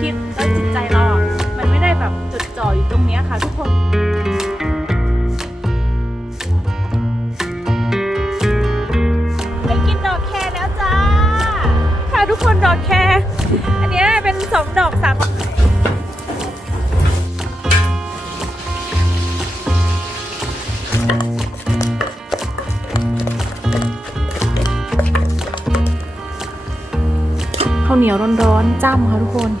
คิดแล้วจิตใจเราอะมันไม่ได้แบบจดจ่ออยู่ตรงเนี้ยค่ะ ทุกคน ไปกินดอกแคร์แล้วจ้า ค่ะทุกคนดอกแคร์อันเนี้ยเป็นสองดอกสามข้าวเหนียวร้อนๆจ้ำค่ะทุกคน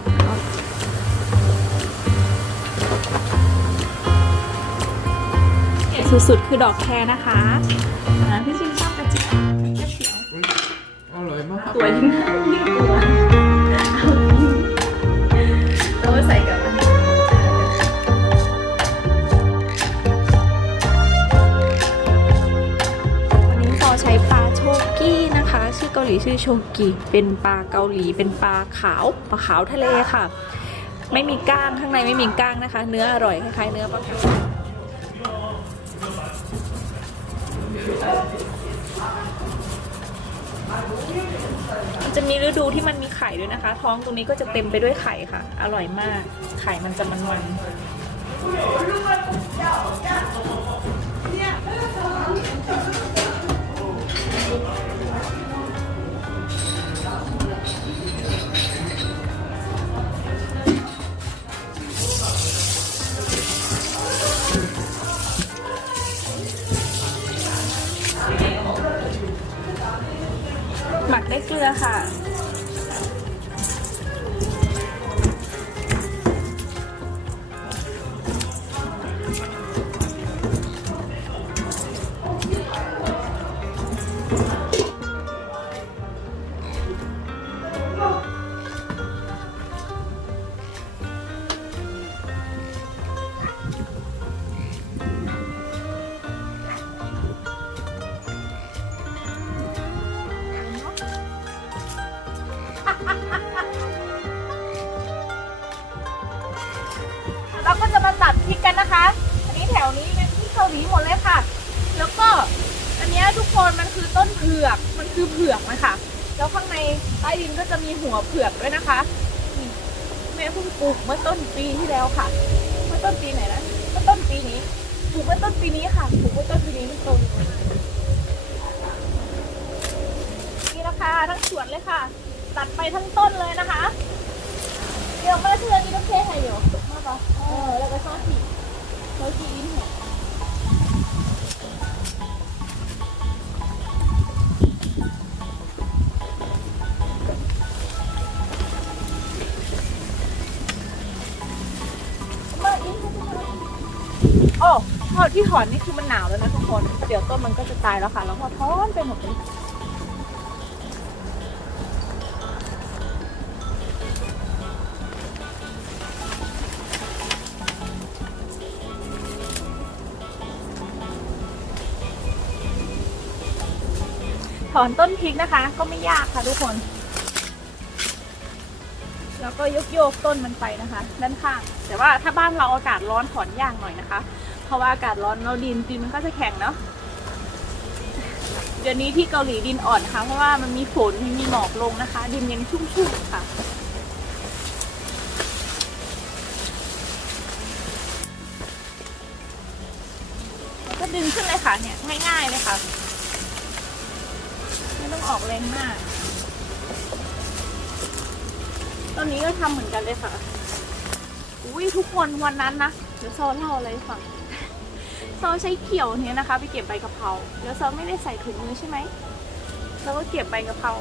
สุดๆ คือดอกแคร์นะคะอ่าพี่ชิมชอบกระเจี๊ยบกระเจียวอร่อยมากตัวยิ่งยิ่งตัวเอาใส่กับอันนี้วันนี้ซอใช้ปลาโชกี้นะคะ ชื่อเกาหลีชื่อโชกิเป็นปลาเกาหลีเป็นปลาขาวปลาขาวทะเลค่ะ ไม่มีก้างข้างในไม่มีก้างนะคะ เนื้ออร่อยคล้ายๆเนื้อปลาทู มันจะ มีฤดูที่มันมีไข่ด้วยนะคะ ท้องตรงนี้ก็จะเต็มไปด้วยไข่ค่ะ อร่อยมาก ไข่มันจะมันๆ นะคะ อันนี้แถวนี้เป็นที่เกาหลีหมดเลยค่ะ แล้วก็อันเนี้ยทุกคนมันคือต้นเผือก มันคือเผือกนะคะแล้วข้างในใต้ดินก็จะมีหัวเผือกด้วยนะคะแม่เพิ่งปลูกเมื่อต้นปีที่แล้วค่ะ เมื่อต้นปีไหนนะ เมื่อต้นปีนี้ ปลูกเมื่อต้นปีนี้ค่ะ ปลูกเมื่อต้นปีนี้มันโตนี่นะคะทั้งสวนเลยค่ะ ตัดไปทั้งต้นเลยนะคะ เดี๋ยวมาเทือนนี่ก็เทให้อยู่มาปะเออแล้วก็ซอสสี โอ้พอที่ถอนนี่คือมันหนาวแล้วนะทุกคน เดี๋ยวต้นมันก็จะตายแล้วค่ะ แล้วพอถอนไปหมดเลย อนต้นพริกนะคะ ก็ไม่ยากค่ะทุกคน แล้วก็ยกโยกต้นมันไปนะคะ ด้านข้าง แต่ว่าถ้าบ้านเราอากาศร้อนถอนยากหน่อยนะคะ เพราะว่าอากาศร้อนเราดินดินมันก็จะแข็งเนาะเดี๋ยวนี้ที่เกาหลีดินอ่อนนะคะเพราะว่ามันมีฝนมีหมอกลงนะคะ ดินยังชุ่มๆค่ะก็ดึงขึ้นเลยค่ะเนี่ยง่ายๆเลยค่ะ ออกแรงมากตอนนี้ก็ทำเหมือนกันเลยค่ะ อุ้ยทุกคนวันนั้นนะ เดี๋ยวซอเล่าอะไรฟังซอใช้เขียวเนี้ยนะคะ ไปเก็บใบกะเพราเดี๋ยวซอไม่ได้ใส่ถุงมือใช่ไหมเราก็เก็บใบกะเพรา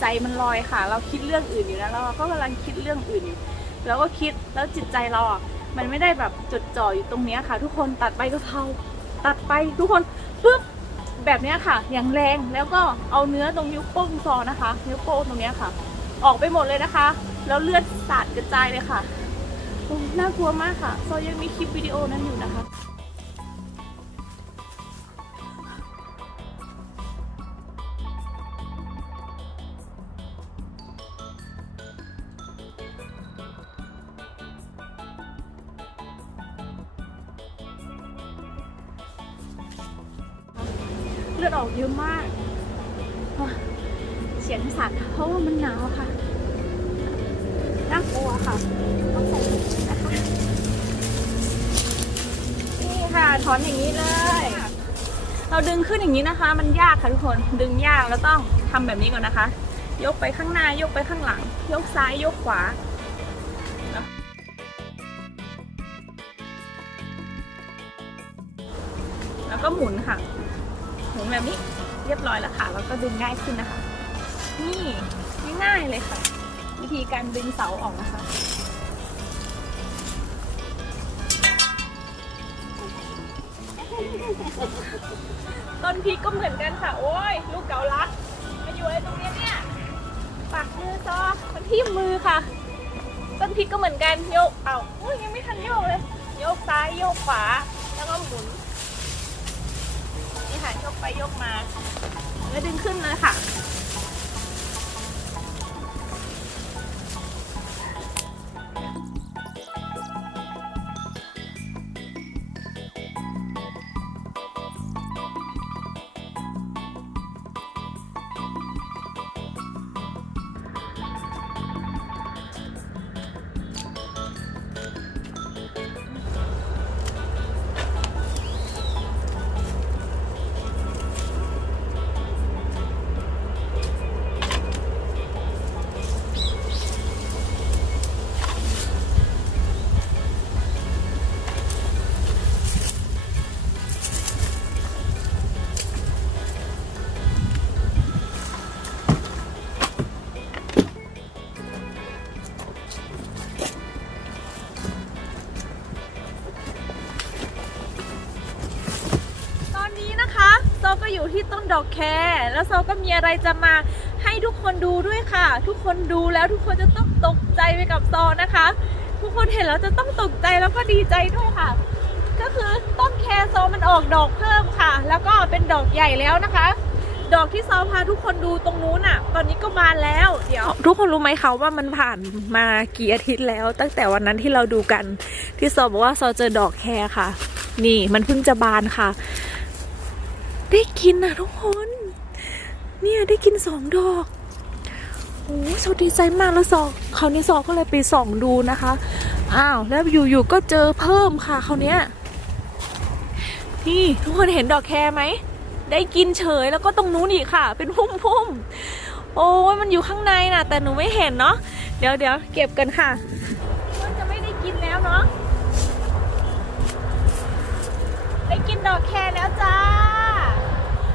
ใจมันลอยค่ะ เราคิดเรื่องอื่นอยู่นะแล้วเราก็กำลังคิดเรื่องอื่นอยู่แล้วก็คิดแล้วจิตใจเราอะมันไม่ได้แบบจดจ่ออยู่ตรงเนี้ยค่ะ ทุกคนตัดใบกะเพราตัดไปทุกคนปุ๊บ แบบนี้ค่ะ อย่างแรงแล้วก็เอาเนื้อตรงนิ้วโป้งซอนะคะ นิ้วโป้งตรงนี้ค่ะ ออกไปหมดเลยนะคะ แล้วเลือดสาดกระจายเลยค่ะน่ากลัวมากค่ะซอยังมีคลิปวิดีโอนั้นอยู่นะคะ ค่ะต้องใส่ถุงนะคะนี่ค่ะถอนอย่างนี้เลย เราดึงขึ้นอย่างนี้นะคะ มันยากค่ะทุกคนดึงยากแล้วต้องทำแบบนี้ก่อนนะคะ ยกไปข้างหน้ายกไปข้างหลัง ยกซ้ายยกขวาแล้วก็หมุนค่ะ หมุนแบบนี้เรียบร้อยแล้วค่ะ แล้วก็ดึงง่ายขึ้นนะคะ นี่ง่ายๆเลยค่ะ วิธีการดึงเสาออกนะคะต้นพริกก็เหมือนกันค่ะ โอ้ย ลูกเกาลัดมาอยู่ไอ้ตรงนี้เนี่ยปักมือซอมันที่มือค่ะ ต้นพริกก็เหมือนกันโยกเอาโอ้ยยังไม่ทันโยกเลย โยกซ้ายโยกขวา แล้วก็หมุนนี่ค่ะโยกไปโยกมาแล้วดึงขึ้นเลยค่ะ ดอกแคร์แล้วโซก็มีอะไรจะมาให้ทุกคนดูด้วยค่ะ ทุกคนดูแล้วทุกคนจะต้องตกใจไปกับโซนะคะ ทุกคนเห็นแล้วจะต้องตกใจแล้วก็ดีใจด้วยค่ะ ก็คือต้นแครโซมันออกดอกเพิ่มค่ะ แล้วก็เป็นดอกใหญ่แล้วนะคะ ดอกที่ซอพาทุกคนดูตรงนู้นอะ ตอนนี้ก็บานแล้ว เดี๋ยว ทุกคนรู้ไหมคะว่ามันผ่านมากี่อาทิตย์แล้ว ตั้งแต่วันนั้นที่เราดูกันที่ซอบอกว่าซอเจอดอกแคร์ค่ะ นี่มันเพิ่งจะบานค่ะ ได้กินนะทุกคน เนี่ยได้กินสองดอกโอ้โชคดีใจมากแล้วซอคราวนี้ซอก็เลยไปส่องดูนะคะ อ้าวแล้วอยู่ๆก็เจอเพิ่มค่ะคราวเนี้ยนี่ทุกคนเห็นดอกแครไหม ได้กินเฉยแล้วก็ตรงนู้นอีกค่ะ เป็นพุ่มๆโอ้ยมันอยู่ข้างในน่ะแต่หนูไม่เห็นเนาะเดี๋ยวเดี๋ยวเก็บกันค่ะมันจะไม่ได้กินแล้วเนาะได้กินดอกแครแล้วจ้า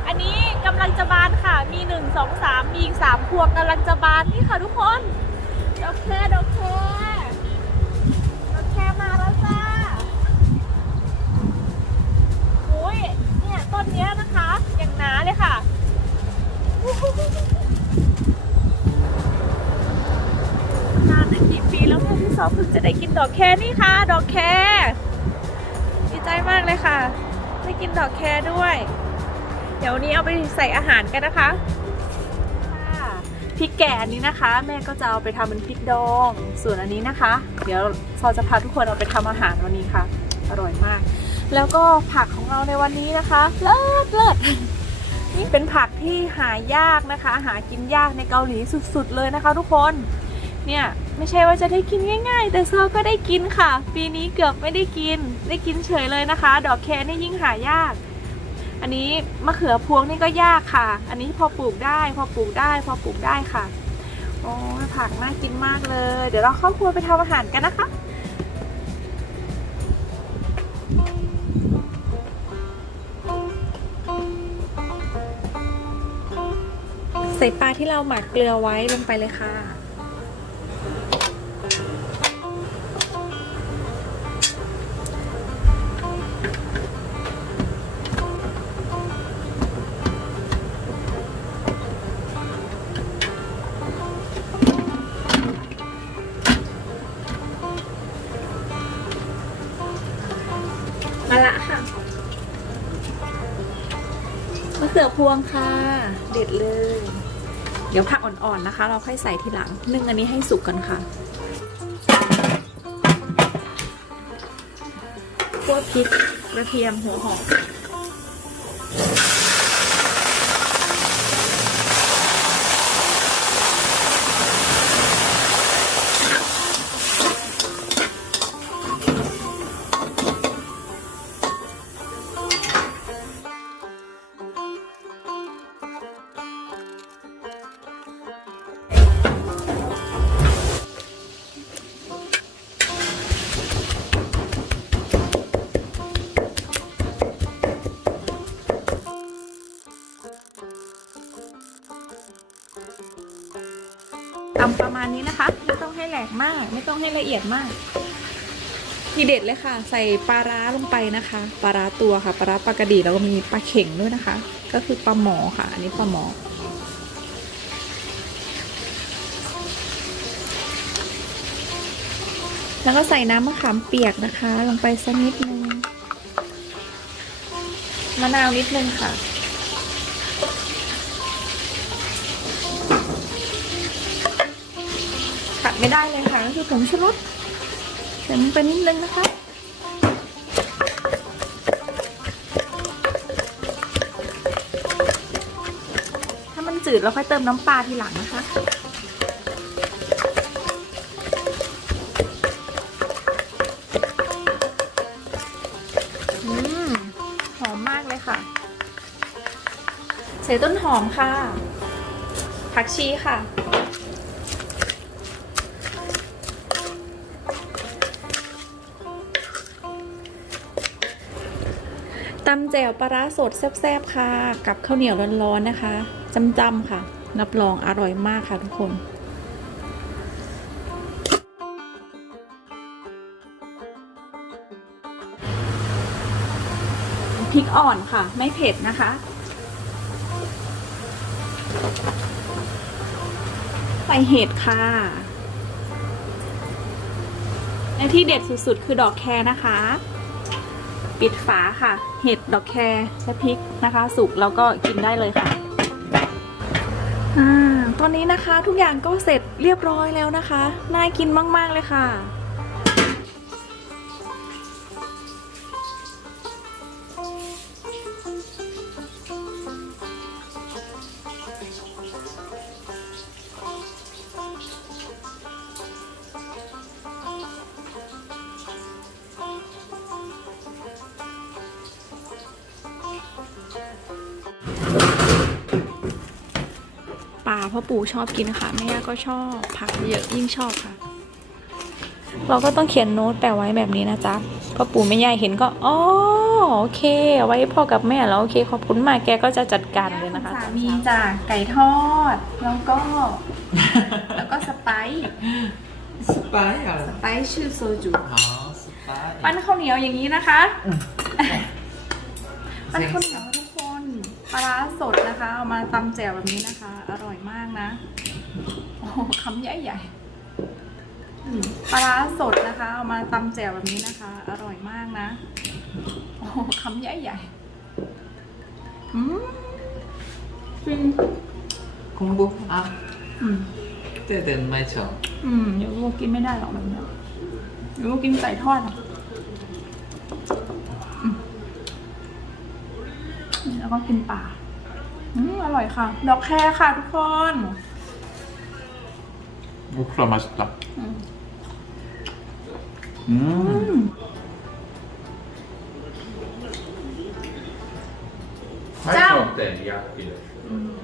อันนี้กำลังจะบานค่ะ มีหนึ่งสองสามมีอีกสามพวงกำลังจะบานนี่ค่ะทุกคนดอกแครดอกแครดอกแครมาแล้วจ้าโอ้ยเนี่ยต้นเนี้ยนะคะ อย่างหนาเลยค่ะนานตั้งกี่ปีแล้วเนี่ยที่สองเพิ่งจะได้กินดอกแครนี่ค่ะ ดอกแครดีใจมากเลยค่ะ ได้กินดอกแครด้วย เดี๋ยวนี้เอาไปใส่อาหารกันนะคะค่ะพริกแกงอันนี้นะคะ แม่ก็จะเอาไปทำเป็นพริกดอง ส่วนอันนี้นะคะ เดี๋ยวซอจะพาทุกคนเอาไปทำอาหารวันนี้ค่ะ อร่อยมาก แล้วก็ผักของเราในวันนี้นะคะ เลิศเลิศนี่เป็นผักที่หายากนะคะ หากินยากในเกาหลีสุดๆเลยนะคะ ทุกคนเนี่ยไม่ใช่ว่าจะได้กินง่าย ๆ แต่ซอก็ได้กินค่ะ ปีนี้เกือบไม่ได้กิน ได้กินเฉยเลยนะคะ ดอกแคนี่ยิ่งหายาก อันนี้มะเขือพวงนี่ก็ยากค่ะ อันนี้พอปลูกได้พอปลูกได้พอปลูกได้ค่ะโอ้ผักน่ากินมากเลย เดี๋ยวเราเข้าครัวไปทำอาหารกันนะคะใส่ปลาที่เราหมักเกลือไว้ลงไปเลยค่ะ วงค่ะ เด็ดเลย เดี๋ยวผักอ่อนๆนะคะ เราค่อยใส่ทีหลังนึ่งอันนี้ให้สุกกันค่ะคั่วพริกกระเทียมหัวหอม กมาก ไม่ต้องให้ละเอียดมากทีเด็ดเลยค่ะ ใส่ปลาร้าลงไปนะคะ ปลาร้าตัวค่ะ ปลาร้าปลากระดีแล้วก็มีปลาเข่งด้วยนะคะ ก็คือปลาหมอค่ะ อันนี้ปลาหมอ แล้วก็ใส่น้ำมะขามเปียกนะคะ ลงไปสักนิดนึง มะนาวนิดนึงค่ะ ไม่ได้เลยค่ะคือผงชูรสใส่ลงไปนิดนึงนะคะถ้ามันจืดเราค่อยเติมน้ำปลาทีหลังนะคะอืมหอมมากเลยค่ะใส่ต้นหอมค่ะผักชีค่ะ ตำแจ่วปลาร้าสดแซ่บๆค่ะ กับข้าวเหนียวร้อนๆนะคะจำๆค่ะ รับรองอร่อยมากค่ะทุกคน พริกอ่อนค่ะ ไม่เผ็ดนะคะ ใส่เห็ดค่ะและที่เด็ดสุดๆ คือดอกแครนะคะ ปิดฝาค่ะ เห็ดดอกแครและพริกนะคะ สุกแล้วก็กินได้เลยค่ะอตอนนี้นะคะทุกอย่างก็เสร็จเรียบร้อยแล้วนะคะ น่ากินมาก ๆ เลยค่ะ ปลาพ่อปู่ชอบกินค่ะแม่ย่าก็ชอบผักเยอะยิ่งชอบค่ะ เราก็ต้องเขียนโน้ตแปะไว้แบบนี้นะจ๊ะพ่อปู่แม่ย่าเห็นก็อ๋อโอเคเอาไว้พ่อกับแม่แล้วโอเคขอบคุณมากแกก็จะจัดการเลยนะคะสามีจากไก่ทอดแล้วก็ แล้วก็สไปซ์สไปซ์เหรอสไปซ์ชื่อโซจูอ๋อสไปซ์ปั้นข้าวเหนียวอย่างนี้นะคะปั้นข้าวเหนียวทุกคน ปลาร้าสดนะคะ เอามาตำแจ่วแบบนี้นะคะ อร่อยมากนะ โอ้โหคำใหญ่ใหญ่ๆอืมปลาร้าสดนะคะ เอามาตำแจ่วแบบนี้นะคะ อร่อยมากนะ โอ้โหคำใหญ่ใหญ่ๆอืมจริงคงบุ๊อะอืมเต้เดินไม่ชอบอืม เดี๋ยวลูกกินไม่ได้หรอกแบบเนี้ยเดี๋ยวลูกกินไก่ทอดอะ แล้วก็กินปลาอืมอร่อยค่ะ ดอกแครค่ะทุกคน också 맛있다. อืม 음. เจ้า 때 이야기를.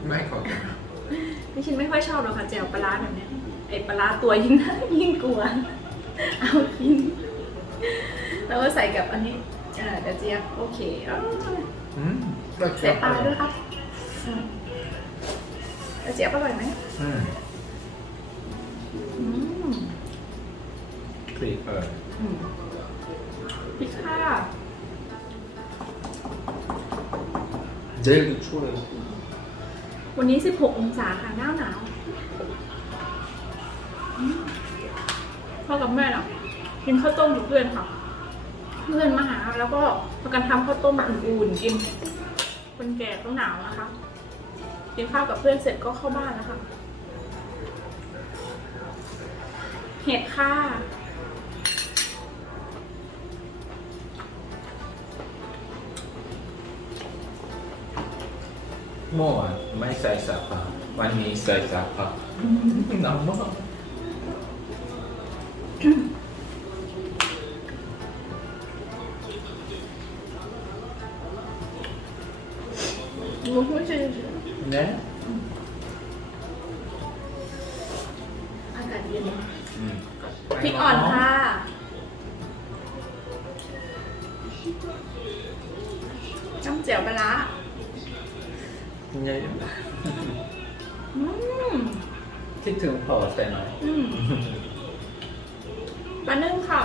ไม่ขอ พี่ชินไม่ค่อยชอบหรอกค่ะแจ่วปลาร้าแบบเนี้ยไอปลาร้าตัวยิ่ง ยิ่งกลัว เอากิน แล้วก็ใส่กับอันนี้เออกระเจี๊ยบโอเคอ้าว อืม เสียปลาด้วยครับเจี๊ยาอร่อยไหมอืมอืมกรีเอออืมพิกค่ะเจ๊ดูช่วยวันนี้สิบหกองศาค่ะหน้าหนาวพ่อกับแม่เนาะกินข้าวต้มกับเพื่อนค่ะ เพื่อนมาหาแล้วก็พากันทำข้าวต้มอุ่นๆกิน คนแก่ต้องหนาวนะคะ กินข้าวกับเพื่อนเสร็จก็เข้าบ้านแล้วค่ะ เห็ดค่ะ เมื่อวานไม่ใส่สาขาวันนี้ใส่สาขาหนาวมากาศเย็น 음. พริกอ่อนค่ะ น้ำเจียวปลาร้า 네. อืมคิดถึงพ่อใช่ไหมอืมปลานึ่งค่ะ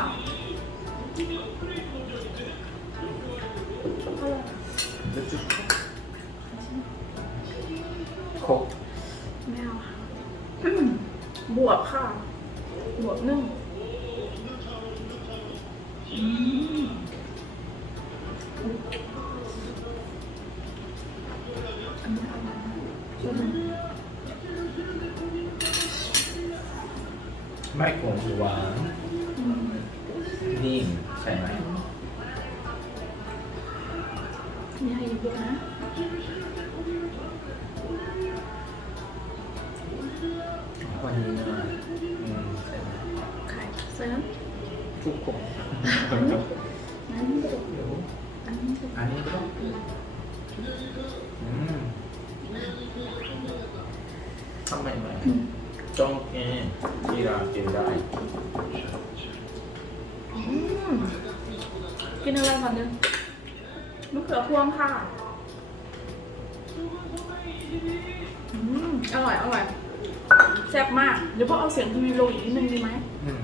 ค่ะบวบนึ่งอืมอันนี้อร่อยนะช่วยดูไม่ขมหวานอืมนิ่มใช่ไหมมีให้เยอะนะวันนี้ ไข่เสริมทุกคนนั้นเด็กอันนี้เด็กอันนี้ก็อืมทำไมไม่จ้องเองที่เรากินได้อืมกินอะไรก่อนเนี่ยมะเขือพวงค่ะ อืม อร่อย อร่อย แซ่บมาก เดี๋ยวพอเอาเสียงทีวีลงอีกนิดนึงดีไหมอืม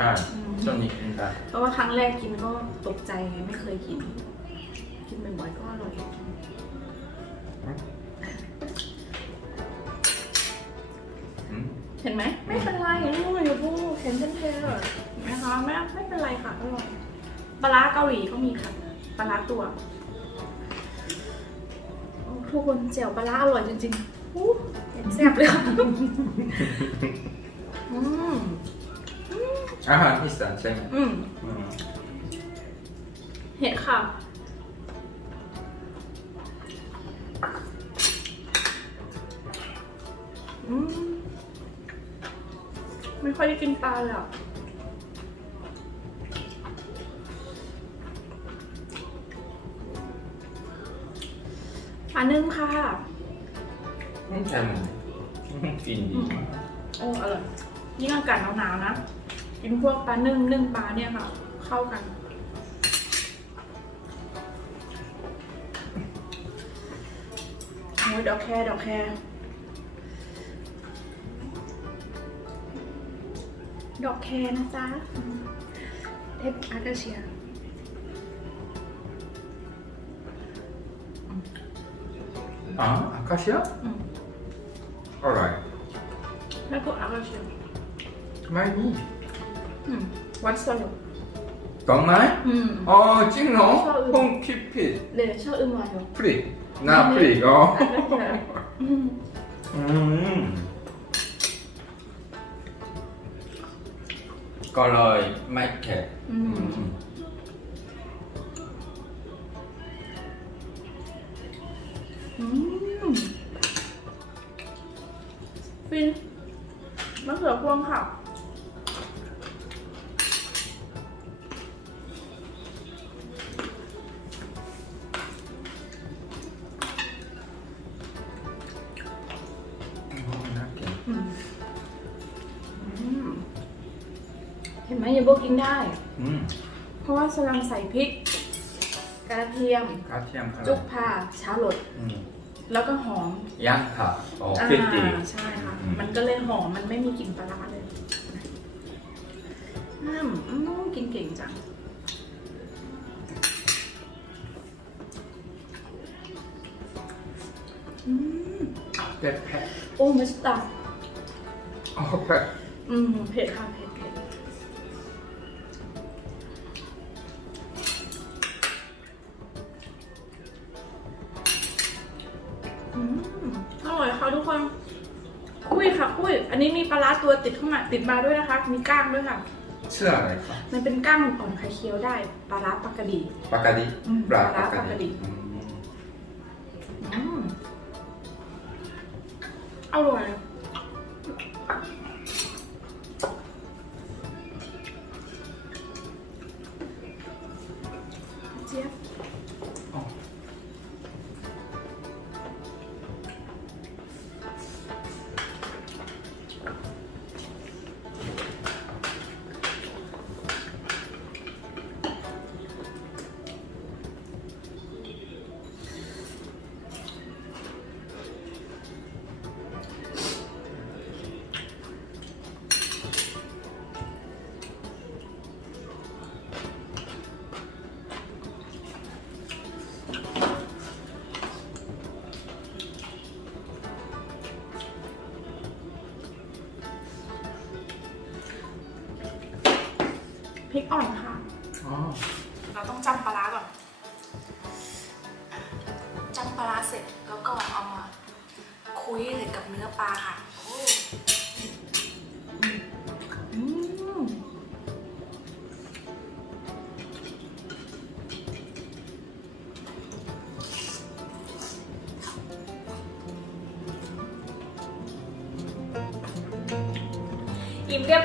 ช่อืมช่วงนี้กินได้เพราะว่าครั้งแรกกินก็ตกใจไงไม่เคยกิน กินบ่อยๆก็อร่อยอืมเห็นไหมไม่เป็นไรลูกอยู่พูเห็นเช่นเทอร์เห็นไหมคะไม่ไม่เป็นไรค่ะอร่อยปลาร้าเกาหลีก็มีค่ะปลาร้าตัวโอ้ทุกคนเจียวปลาร้าอร่อยจริงๆอู้เห็นแซ่บเลยค่ะ อืมอาหารอีสานใช่ไหมอืมอืมเห็ดค่ะ อืม ไม่ค่อยได้กินปลาเลยอะปลานึ่งค่ะอืมใช่ไหมอืมกินดี โอ้อร่อยยิ่งอากาศหนาวๆนะ กินพวกปลานึ่งนึ่งปลาเนี่ยค่ะ เข้ากัน โอ้ยดอกแครดอกแครดอกแครนะจ๊ะ เทปอาร์ตเชียอ่าอาคาเชียอืมอร่อยแล้วก็อาร์ตเชียไม่ มีอืมวัดสรุปตรงไหนอืมอ๋อจริงเหรอชอบอื่นคงคิดผิดเลยชอบอึมวายเหรอพริกหน้าพริกอ๋ออาร์ตเชียอืมอืมก็เลยไม่เผ็ดอืมอืมอืมฟินมะเขือพวงค่ะ ลัมใส่พริก กระเทียม กระเทียมอะไรจุกพาชาลด อืมแล้วก็หอมย่างผักอ๋ออ่าพริกดีใช่ค่ะ อืม มันก็เลยหอม มันไม่มีกลิ่นปลาร้าเลยอืมอืมกินเก่งจัง อืมแต่เผ็ดโอ้มิสตาอ๋อเผ็ดอืม เผ็ดค่ะเผ็ด ตัวติดเข้ามาติดมาด้วยนะคะ มีก้างด้วยค่ะ เชื่ออะไรครับมันเป็นก้างอ่อนๆใครเคี้ยวได้ปลาร้าปลากระดีปากกาดีอืมปลาปลาปากกาปลากาดีดีอืมอืมอร่อย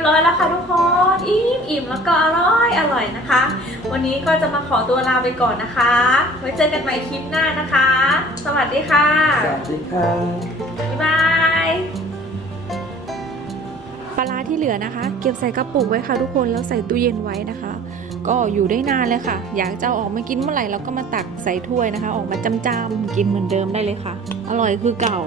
รียบร้อยแล้วค่ะทุกคนอิ่มอิ่มแล้วก็อร่อยอร่อยนะคะ วันนี้ก็จะมาขอตัวลาไปก่อนนะคะ ไว้เจอกันใหม่คลิปหน้านะคะ สวัสดีค่ะ สวัสดีครับบ๊ายบายปลาร้าที่เหลือนะคะ เก็บใส่กระปุกไว้ค่ะทุกคนแล้วใส่ตู้เย็นไว้นะคะ ก็อยู่ได้นานเลยค่ะ อยากจะเอาออกมากินเมื่อไหร่เราก็มาตักใส่ถ้วยนะคะ ออกมาจำๆกินเหมือนเดิมได้เลยค่ะ อร่อยคือเก่า